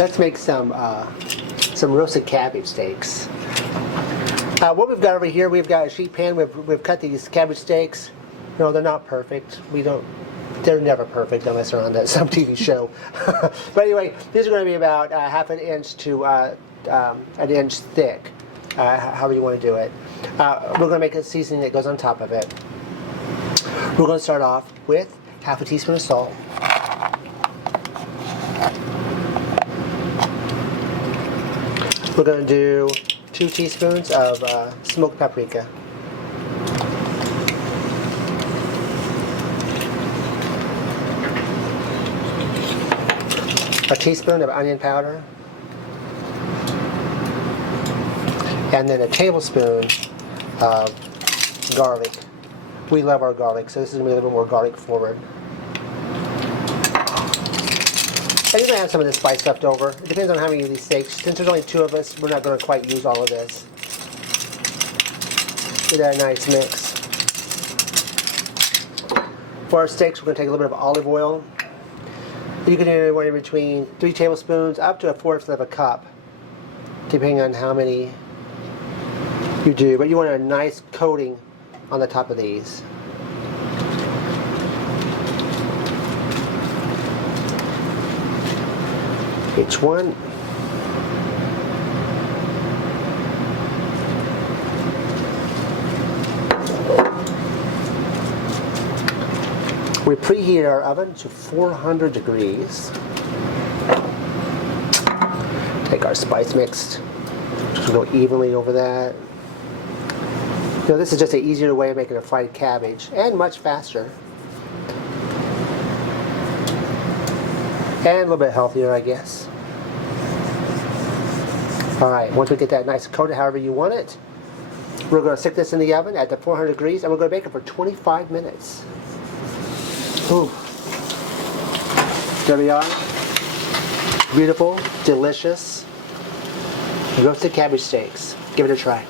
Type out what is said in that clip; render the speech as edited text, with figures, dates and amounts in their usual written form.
Let's make some roasted cabbage steaks. What we've got over here, we've got a sheet pan. We've cut these cabbage steaks. No, they're not perfect. They're never perfect unless they're on some TV show. But anyway, these are going to be about half an inch to an inch thick, however you want to do it. We're going to make a seasoning that goes on top of it. We're going to start off with half a teaspoon of salt. We're going to do 2 teaspoons of smoked paprika. A teaspoon of onion powder. And then a tablespoon of garlic. We love our garlic, so this is going to be a little bit more garlic forward. And you're going to have some of this spice left over. It depends on how many of these steaks. Since there's only 2 of us, we're not going to quite use all of this. Get that nice mix. For our steaks, we're going to take a little bit of olive oil. You can do anywhere in between 3 tablespoons up to 1/4 of a cup, depending on how many you do. But you want a nice coating on the top of these. Each one. We preheat our oven to 400 degrees. Take our spice mix, just go evenly over that. You know, this is just an easier way of making a fried cabbage, and much faster. And a little bit healthier, I guess. Alright, once we get that nice coated however you want it, we're going to stick this in the oven at the 400 degrees, and we're going to bake it for 25 minutes. Ooh. There we are. Beautiful, delicious roasted cabbage steaks. Give it a try.